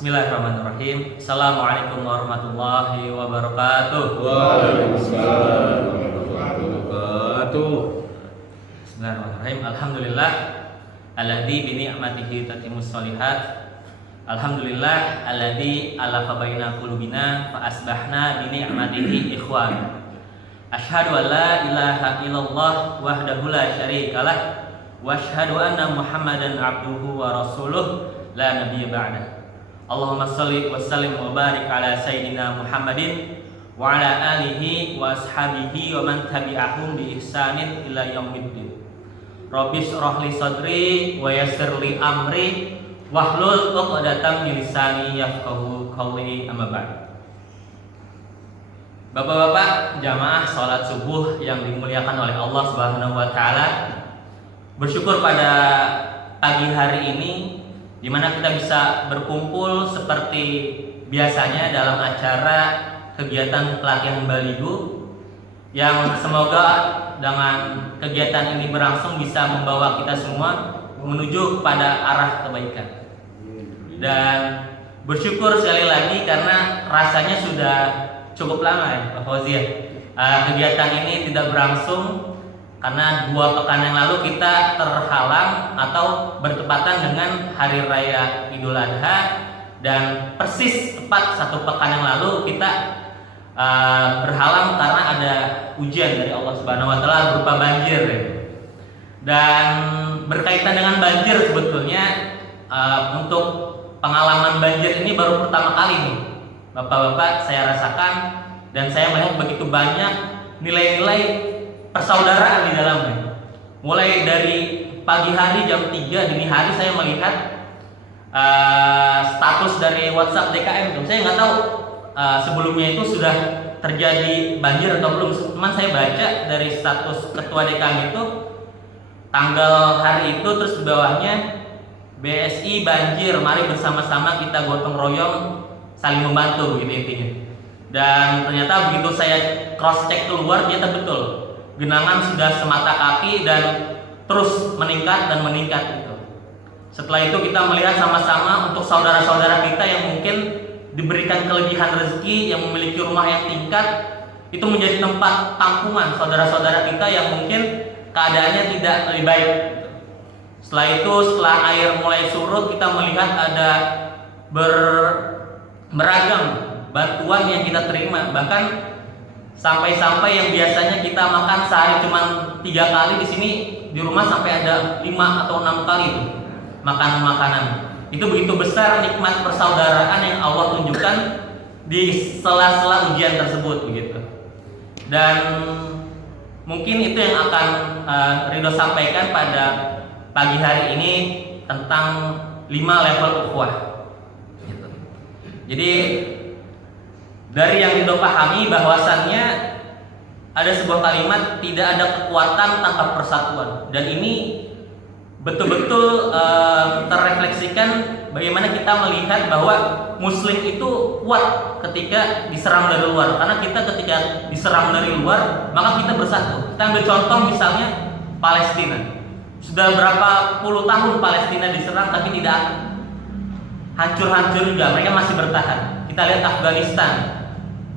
Bismillahirrahmanirrahim. Assalamualaikum warahmatullahi wabarakatuh. Waalaikumsalam warahmatullahi wabarakatuh. Bismillahirrahmanirrahim. Alhamdulillah alladzi bi ni'matihi tatimmus shalihat. Alhamdulillah alladzi alafa baina qulubina fa asbahna bi ni'matihi ikhwan. Asyhadu an la ilaha illallah wahdahu la syarikalah wa asyhadu anna Muhammadan abduhu wa rasuluh la nabiyya ba'dah. Allahumma shalli wa sallim wa barik ala sayyidina Muhammadin wa ala alihi wa ashabihi wa man tabi'ahum bi ihsanin ila yaumiddin. Rabbi shrah li sadri wa yassir li amri wahlul 'uqdatam min lisani yafqahu qawli, amma ba'd. Bapak-bapak jamaah salat subuh yang dimuliakan oleh Allah Subhanahu wa taala, bersyukur pada pagi hari ini di mana kita bisa berkumpul seperti biasanya dalam acara kegiatan pelatihan Baligo yang semoga dengan kegiatan ini berlangsung bisa membawa kita semua menuju kepada arah kebaikan. Dan bersyukur sekali lagi karena rasanya sudah cukup lama ya Pak Fauzi ya. Kegiatan ini tidak berlangsung karena 2 pekan yang lalu kita terhalang atau bertepatan dengan Hari Raya Idul Adha, dan persis tepat 1 pekan yang lalu kita berhalang karena ada ujian dari Allah Subhanahu wa taala berupa banjir ya. Dan berkaitan dengan banjir sebetulnya untuk pengalaman banjir ini baru pertama kali nih Bapak-bapak saya rasakan, dan saya melihat begitu banyak nilai-nilai persaudaraan di dalamnya. Mulai dari pagi hari jam 3 dini hari saya melihat status dari WhatsApp DKM itu. Saya nggak tahu sebelumnya itu sudah terjadi banjir atau belum. Cuman saya baca dari status ketua DKM itu tanggal hari itu, terus di bawahnya BSI banjir, mari bersama-sama kita gotong royong saling membantu gitu intinya. Dan ternyata begitu saya cross check keluar, ternyata betul genangan sudah semata kaki dan terus meningkat dan meningkat gitu. Setelah itu kita melihat sama-sama untuk saudara-saudara kita yang mungkin diberikan kelebihan rezeki, yang memiliki rumah yang tingkat, itu menjadi tempat tampungan saudara-saudara kita yang mungkin keadaannya tidak lebih baik. Setelah itu, setelah air mulai surut, kita melihat ada beragam bantuan yang kita terima. Bahkan sampai-sampai yang biasanya kita makan sehari cuma 3 kali, di sini di rumah sampai ada 5 atau 6 kali itu makan makanan. Itu begitu besar nikmat persaudaraan yang Allah tunjukkan di sela-sela ujian tersebut begitu. Dan mungkin itu yang akan Ridho sampaikan pada pagi hari ini tentang 5 level ukhuwah gitu. Jadi dari yang Ridho pahami bahwasannya ada sebuah kalimat, tidak ada kekuatan tanpa persatuan, dan ini betul-betul terrefleksikan bagaimana kita melihat bahwa Muslim itu kuat ketika diserang dari luar. Karena kita ketika diserang dari luar maka kita bersatu. Kita ambil contoh misalnya Palestina. Sudah berapa puluh tahun Palestina diserang tapi tidak hancur-hancur juga, mereka masih bertahan. Kita lihat Afghanistan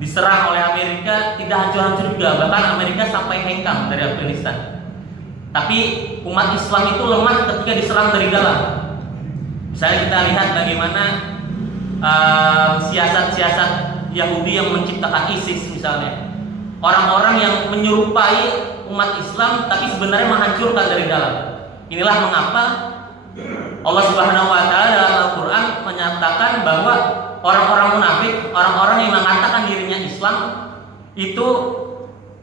diserang oleh Amerika, tidak hancur-hancur juga, bahkan Amerika sampai hengkang dari Afghanistan. Tapi umat Islam itu lemah ketika diserang dari dalam. Misalnya kita lihat bagaimana siasat-siasat Yahudi yang menciptakan ISIS misalnya. Orang-orang yang menyerupai umat Islam tapi sebenarnya menghancurkan dari dalam. Inilah mengapa Allah Subhanahu wa taala dalam Al-Qur'an menyatakan bahwa orang-orang munafik, orang-orang yang mengatakan dirinya Islam itu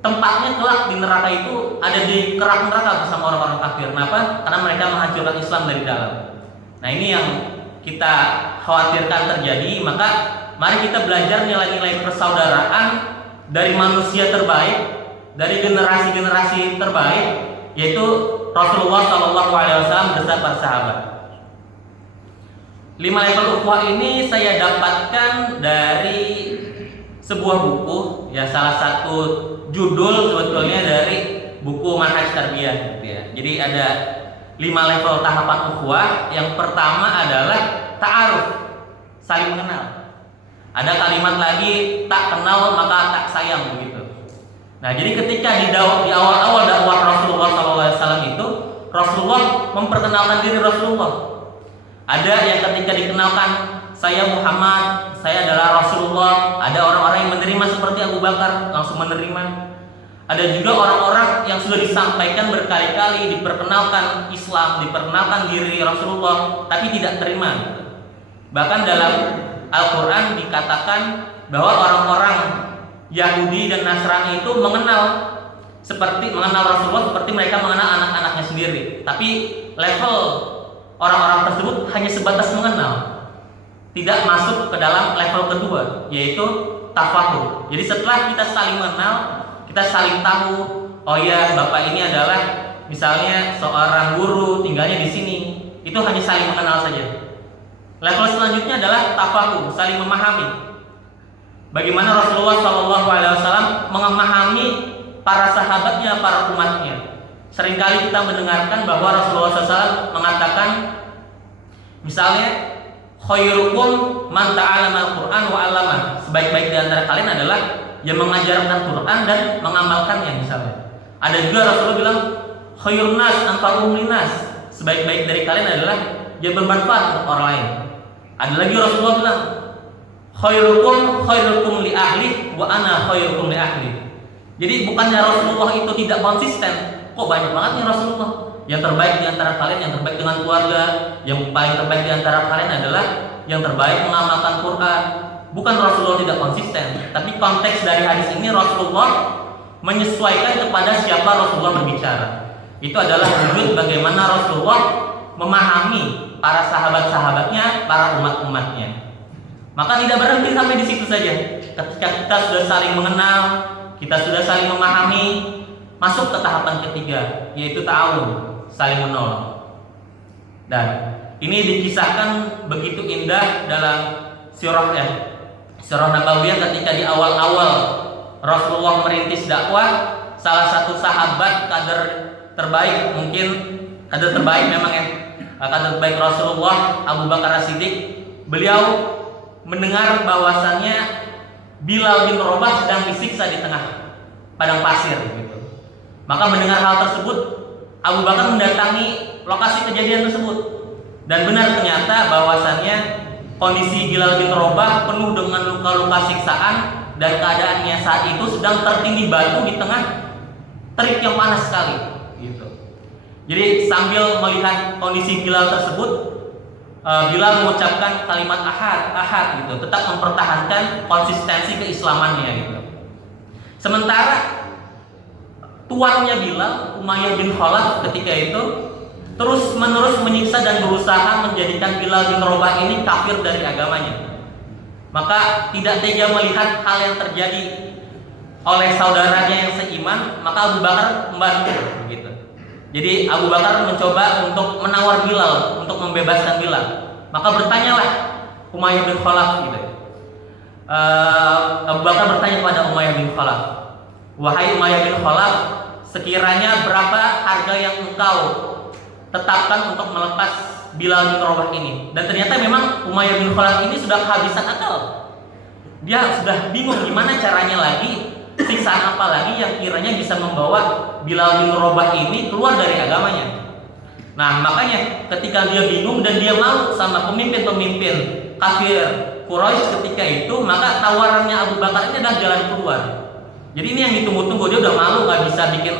tempatnya kelak di neraka itu ada di kerak neraka bersama orang-orang kafir. Kenapa? Karena mereka menghancurkan Islam dari dalam. Nah, ini yang kita khawatirkan terjadi. Maka mari kita belajar nilai-nilai persaudaraan dari manusia terbaik, dari generasi-generasi terbaik, yaitu Rasulullah SAW bersama para sahabat. 5 level ukhuwah ini saya dapatkan dari sebuah buku, ya salah satu judul sebetulnya dari buku Manhaj Tarbiyah gitu ya. Jadi ada 5 level tahapan ukhuwah. Yang pertama adalah ta'aruf, saling mengenal. Ada kalimat lagi, tak kenal maka tak sayang begitu. Nah, jadi ketika di awal-awal dakwah Rasulullah SAW itu, Rasulullah memperkenalkan diri Rasulullah. Ada yang ketika dikenalkan, saya Muhammad, saya adalah Rasulullah. Ada orang-orang yang menerima seperti Abu Bakar, langsung menerima. Ada juga orang-orang yang sudah disampaikan berkali-kali, diperkenalkan Islam, diperkenalkan diri Rasulullah, tapi tidak terima. Bahkan dalam Al-Quran dikatakan bahwa orang-orang Yahudi dan Nasrani itu mengenal Rasulullah seperti mereka mengenal anak-anaknya sendiri. Tapi level orang-orang tersebut hanya sebatas mengenal, tidak masuk ke dalam level kedua, yaitu tafahum. Jadi setelah kita saling mengenal, kita saling tahu, oh ya bapak ini adalah misalnya seorang guru tinggalnya di sini, itu hanya saling mengenal saja. Level selanjutnya adalah tafahum, saling memahami. Bagaimana Rasulullah SAW memahami para sahabatnya, para umatnya. Seringkali kita mendengarkan bahwa Rasulullah SAW mengatakan, misalnya, khairukum man ta'allama al-Qur'an wa 'allama. Sebaik-baik di antara kalian adalah yang mengajarkan Quran dan mengamalkannya misalnya. Ada juga Rasulullah bilang, khairun nas anfa'uhum linnas. Sebaik-baik dari kalian adalah yang bermanfaat untuk orang lain. Ada lagi Rasulullah bilang, khairukum li ahli wa ana khairukum li ahli. Jadi bukannya Rasulullah itu tidak konsisten. Kok banyak banget nih Rasulullah? Yang terbaik di antara kalian, yang terbaik dengan keluarga, yang paling terbaik di antara kalian adalah yang terbaik mengamalkan Quran. Bukan Rasulullah tidak konsisten, tapi konteks dari hadis ini Rasulullah menyesuaikan kepada siapa Rasulullah berbicara. Itu adalah wujud bagaimana Rasulullah memahami para sahabat-sahabatnya, para umat-umatnya. Maka tidak berhenti sampai di situ saja. Ketika kita sudah saling mengenal, kita sudah saling memahami, masuk ke tahapan ketiga, yaitu ta'awun, saling menolong. Dan ini dikisahkan begitu indah dalam sirah Nabawiyah ketika di awal-awal Rasulullah merintis dakwah, salah satu sahabat kader terbaik, mungkin kader terbaik memang ya, kader terbaik Rasulullah, Abu Bakar As-Siddiq, beliau mendengar bahwasannya Bilal bin Rabah sedang disiksa di tengah padang pasir gitu. Maka mendengar hal tersebut, Abu Bakar mendatangi lokasi kejadian tersebut, dan benar ternyata bahwasannya kondisi Bilal bin Rabah penuh dengan luka-luka siksaan, dan keadaannya saat itu sedang tertindih batu di tengah terik yang panas sekali gitu. Jadi sambil melihat kondisi Bilal tersebut, Bilal mengucapkan kalimat ahad gitu, tetap mempertahankan konsistensi keislamannya gitu. Sementara tuannya Bilal, Umayyah bin Khalaf ketika itu terus menerus menyiksa dan berusaha menjadikan Bilal bin Rabah ini kafir dari agamanya. Maka tidak tega melihat hal yang terjadi oleh saudaranya yang seiman, maka Abu Bakar membantu begitu. Jadi Abu Bakar mencoba untuk menawar Bilal untuk membebaskan Bilal. Maka bertanyalah Umayyah bin Khalaf gitu. Abu Bakar bertanya kepada Umayyah bin Khalaf, wahai Umayyah bin Khalaf, sekiranya berapa harga yang engkau tetapkan untuk melepas Bilal bin Rabah ini? Dan ternyata memang Umayyah bin Khalaf ini sudah kehabisan akal. Dia sudah bingung gimana caranya lagi, siksaan apa lagi yang kiranya bisa membawa Bilal bin Rabah ini keluar dari agamanya. Nah, makanya ketika dia bingung dan dia malu sama pemimpin-pemimpin kafir Quraisy ketika itu, maka tawarannya Abu Bakar ini adalah jalan keluar. Jadi ini yang ditunggu-tunggu, dia udah malu nggak bisa bikin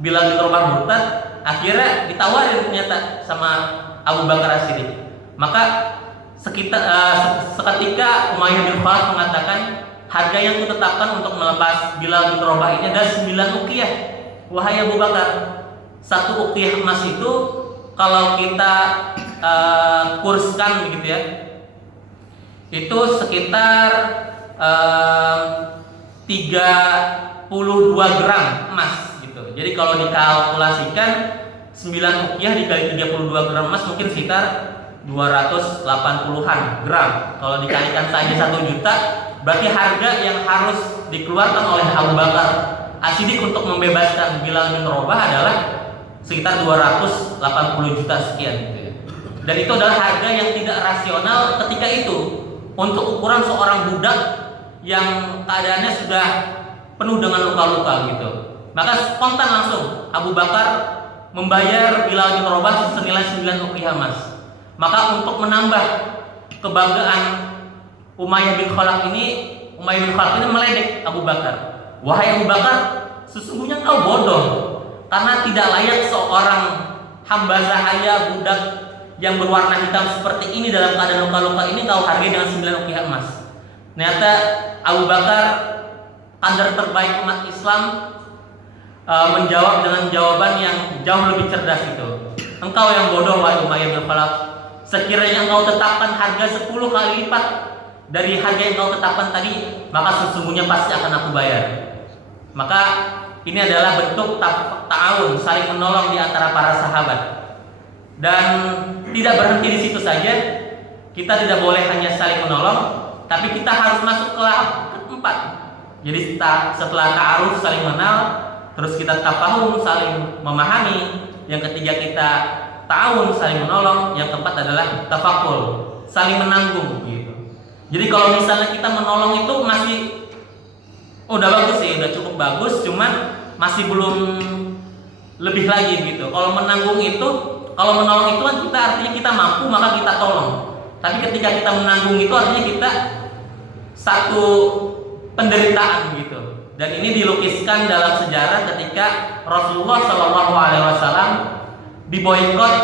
Bilal bin Rabah murtad, akhirnya ditawarin ternyata sama Abu Bakar As-Siddiq. Maka seketika Umayyah bin Khalaf mengatakan, harga yang kutetapkan untuk melepas Bilal bin Rabah ini adalah 9 uqiyah. Wahai Abu Bakar, 1 uqiyah emas itu kalau kita kurskan begitu ya, itu sekitar 32 gram emas gitu. Jadi kalau dikalkulasikan 9 uqiyah dikali 32 gram emas mungkin sekitar 280-an gram. Kalau dikalikan saja 1 juta, berarti harga yang harus dikeluarkan oleh Abu Bakar As-Siddiq untuk membebaskan Bilal bin Rabah adalah sekitar 280 juta sekian gitu ya. Dan itu adalah harga yang tidak rasional ketika itu. untuk ukuran seorang budak yang keadaannya sudah penuh dengan luka-luka gitu. Maka spontan langsung Abu Bakar membayar Bilal bin Rabah senilai 9 uqiyah emas. Maka untuk menambah kebanggaan Umayyah bin Khalaf ini meledek Abu Bakar. Wahai Abu Bakar, sesungguhnya kau bodoh karena tidak layak seorang hamba sahaya budak yang berwarna hitam seperti ini dalam keadaan luka-luka ini kau hargai dengan 9 uqiyah emas. Ternyata Abu Bakar, kader terbaik umat Islam, menjawab dengan jawaban yang jauh lebih cerdas itu. Engkau yang bodoh wahai Umayyah bin Khalaf. Sekiranya engkau tetapkan harga 10 kali lipat dari harga yang engkau tetapkan tadi, maka sesungguhnya pasti akan aku bayar. Maka ini adalah bentuk ta'awun, saling menolong di antara para sahabat. Dan tidak berhenti di situ saja. Kita tidak boleh hanya saling menolong, tapi kita harus masuk ke tahap keempat. Jadi setelah ta'aruf, saling mengenal, terus kita tafahum, saling memahami. Yang ketiga kita ta'awun, saling menolong. Yang keempat adalah tafakul, saling menanggung gitu. Jadi kalau misalnya kita menolong itu masih udah bagus sih, udah cukup bagus, cuman masih belum lebih lagi gitu. Kalau menanggung itu, kalau menolong itu kan kita artinya kita mampu maka kita tolong. Tapi ketika kita menanggung itu artinya kita satu penderitaan gitu. Dan ini dilukiskan dalam sejarah ketika Rasulullah SAW diboikot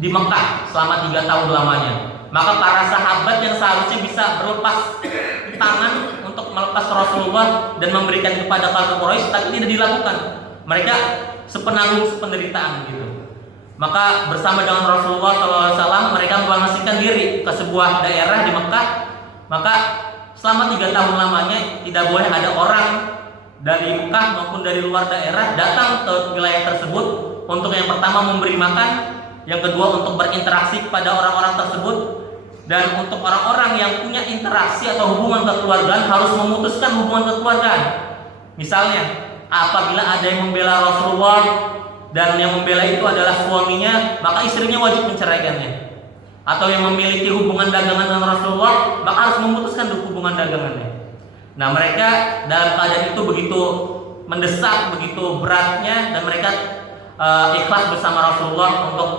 di Mekah selama 3 tahun lamanya. Maka para sahabat yang seharusnya bisa berlepas tangan untuk melepas Rasulullah dan memberikan kepada kaum Quraisy, tapi tidak dilakukan. Mereka sepenanggung sependeritaan gitu. Maka bersama dengan Rasulullah SAW mereka mengasingkan diri ke sebuah daerah di Mekah. Maka selama 3 tahun lamanya tidak boleh ada orang dari Mekah maupun dari luar daerah datang ke wilayah tersebut untuk yang pertama memberi makan, yang kedua untuk berinteraksi kepada orang-orang tersebut, dan untuk orang-orang yang punya interaksi atau hubungan kekeluargaan harus memutuskan hubungan kekeluargaan. Misalnya apabila ada yang membela Rasulullah dan yang membela itu adalah suaminya, maka istrinya wajib menceraikannya. Atau yang memiliki hubungan dagangan dengan Rasulullah, maka harus memutuskan hubungan dagangannya. Nah, mereka dalam keadaan itu begitu mendesak, begitu beratnya, dan mereka ikhlas bersama Rasulullah untuk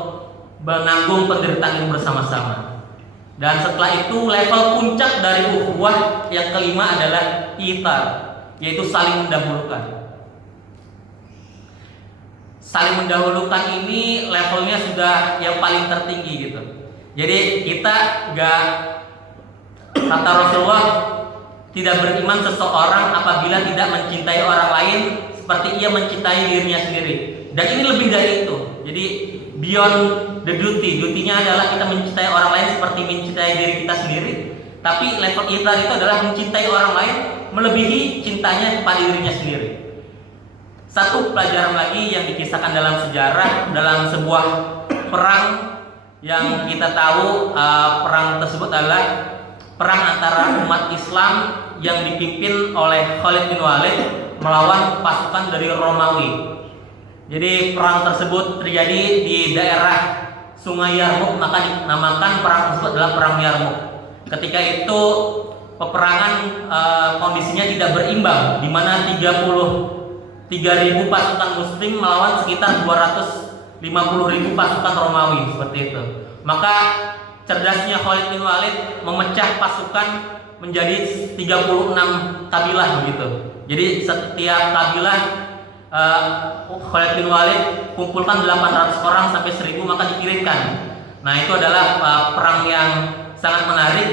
menanggung penderitaan ini bersama-sama. Dan setelah itu level puncak dari ukhuwah yang kelima adalah ithar, yaitu saling mendahulukan. Saling mendahulukan ini levelnya sudah yang paling tertinggi gitu. Jadi kita enggak, kata Rasulullah, tidak beriman seseorang apabila tidak mencintai orang lain seperti ia mencintai dirinya sendiri. Dan ini lebih dari itu. Jadi beyond the duty, dutinya adalah kita mencintai orang lain seperti mencintai diri kita sendiri. Tapi level ithar itu adalah mencintai orang lain melebihi cintanya kepada dirinya sendiri. Satu pelajaran lagi yang dikisahkan dalam sejarah, dalam sebuah perang yang kita tahu, perang tersebut adalah perang antara umat Islam yang dipimpin oleh Khalid bin Walid melawan pasukan dari Romawi. Jadi perang tersebut terjadi di daerah Sungai Yarmuk, maka dinamakan perang tersebut adalah perang Yarmuk. Ketika itu peperangan kondisinya tidak berimbang, di mana 33.000 pasukan Muslim melawan sekitar 250.000 pasukan Romawi seperti itu. Maka cerdasnya Khalid bin Walid memecah pasukan menjadi 36 kabilah begitu. Jadi setiap kabilah Khalid bin Walid kumpulkan 800 orang sampai 1.000 maka dikirimkan. Nah, itu adalah perang yang sangat menarik.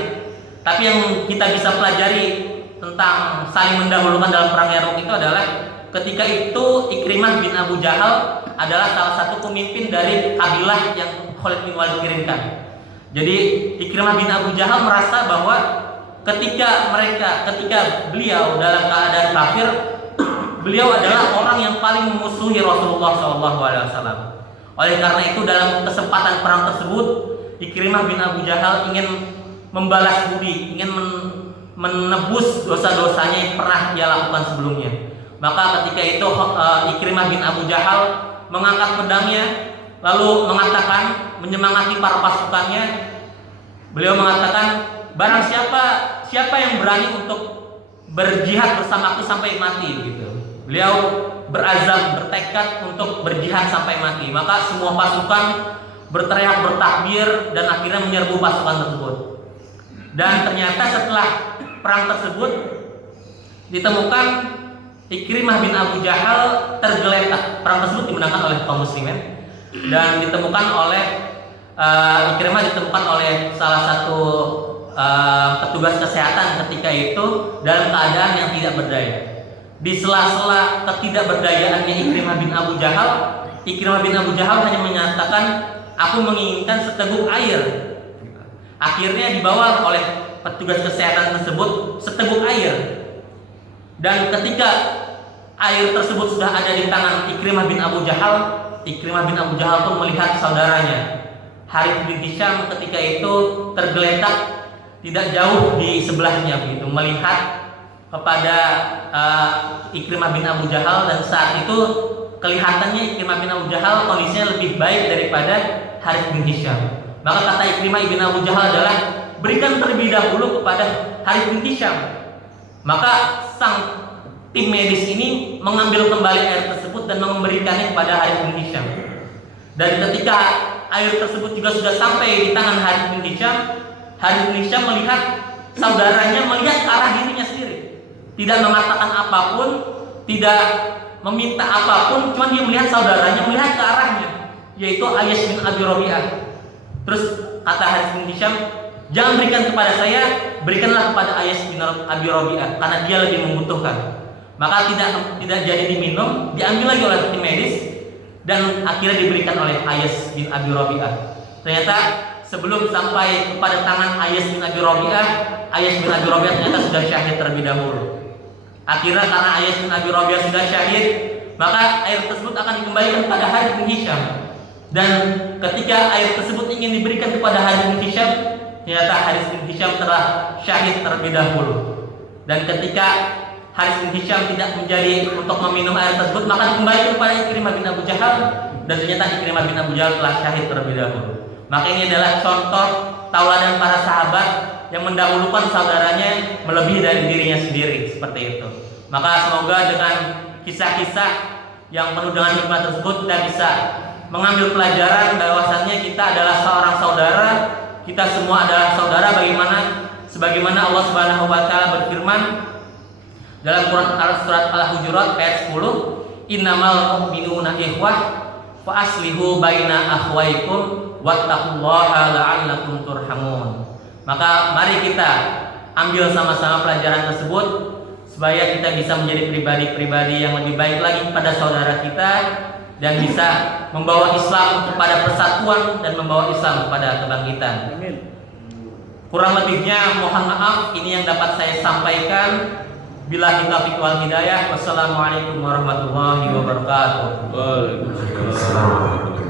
Tapi yang kita bisa pelajari tentang saling mendahulukan dalam perang Yarmuk itu adalah ketika itu Ikrimah bin Abu Jahal adalah salah satu pemimpin dari kabilah yang Khalid bin Walid kirimkan. Jadi Ikrimah bin Abu Jahal merasa bahwa ketika beliau dalam keadaan kafir, beliau adalah orang yang paling memusuhi Rasulullah SAW. Oleh karena itu dalam kesempatan perang tersebut, Ikrimah bin Abu Jahal ingin membalas budi, ingin menebus dosa-dosanya yang pernah dia lakukan sebelumnya. Maka ketika itu Ikrimah bin Abu Jahal mengangkat pedangnya, lalu menyemangati para pasukannya. Beliau mengatakan, barang siapa yang berani untuk berjihad bersamaku sampai mati gitu. Beliau berazam, bertekad untuk berjihad sampai mati. Maka semua pasukan berteriak, bertakbir, dan akhirnya menyerbu pasukan tersebut. Dan ternyata setelah perang tersebut ditemukan Ikrimah bin Abu Jahal tergeletak. Perang tersebut dimenangkan oleh kaum muslimin dan ditemukan oleh Ikrimah ditemukan oleh salah satu petugas kesehatan ketika itu dalam keadaan yang tidak berdaya. Di sela-sela ketidakberdayaannya Ikrimah bin Abu Jahal hanya menyatakan, aku menginginkan seteguk air. Akhirnya dibawa oleh petugas kesehatan tersebut seteguk air. Dan ketika air tersebut sudah ada di tangan Ikrimah bin Abu Jahal pun melihat saudaranya Harits bin Hisham ketika itu tergeletak tidak jauh di sebelahnya begitu, melihat kepada Ikrimah bin Abu Jahal, dan saat itu kelihatannya Ikrimah bin Abu Jahal kondisinya lebih baik daripada Harits bin Hisham. Maka kata Ikrimah bin Abu Jahal adalah, berikan terlebih dahulu kepada Harits bin Hisham. Maka sang tim medis ini mengambil kembali air tersebut dan memberikannya kepada Harits bin Hisham. Dan ketika air tersebut juga sudah sampai di tangan Harits bin Hisham melihat saudaranya melihat ke arah dirinya sendiri, tidak mengatakan apapun, tidak meminta apapun, cuma dia melihat saudaranya melihat ke arahnya, yaitu Ayyash bin Abi Rabi'ah. Terus kata Harits bin Hisham, jangan berikan kepada saya, berikanlah kepada Ayyash bin Abi Rabi'ah karena dia lebih membutuhkan. Maka tidak jadi diminum, diambil lagi oleh tim medis dan akhirnya diberikan oleh Ayyash bin Abi Rabi'ah. Ternyata sebelum sampai kepada tangan Ayyash bin Abi Rabi'ah ternyata sudah syahid terlebih dahulu. Akhirnya karena Ayyash bin Abi Rabi'ah sudah syahid, maka air tersebut akan dikembalikan kepada Harits bin Hisham. Dan ketika air tersebut ingin diberikan kepada Harits bin Hisham, ternyata Harits bin Hisham telah syahid terlebih dahulu. Dan ketika Harits bin Hisham tidak menjadi untuk meminum air tersebut, maka dikembalikan kepada Ikrimah bin Abu Jahal, dan ternyata Ikrimah bin Abu Jahal telah syahid terlebih dahulu. Maka ini adalah contoh tauladan para sahabat yang mendahulukan saudaranya melebihi dari dirinya sendiri, seperti itu. Maka semoga dengan kisah-kisah yang penuh dengan hikmah tersebut kita bisa mengambil pelajaran bahwasannya kita adalah seorang saudara, kita semua adalah saudara. Sebagaimana Allah Subhanahu wa taala berfirman dalam Quran surat Al-Hujurat ayat 10, innamal mu'minuna ikhwah fa aslihu baina akhwaikum wattaqullaha la'allakum turhamun. Maka mari kita ambil sama-sama pelajaran tersebut supaya kita bisa menjadi pribadi-pribadi yang lebih baik lagi kepada saudara kita dan bisa membawa Islam kepada persatuan dan membawa Islam kepada kebangkitan. Amin. Kurang lebihnya mohon maaf, ini yang dapat saya sampaikan. Billahi taufiq wal hidayah. Wassalamualaikum warahmatullahi wabarakatuh. Waalaikumsalam.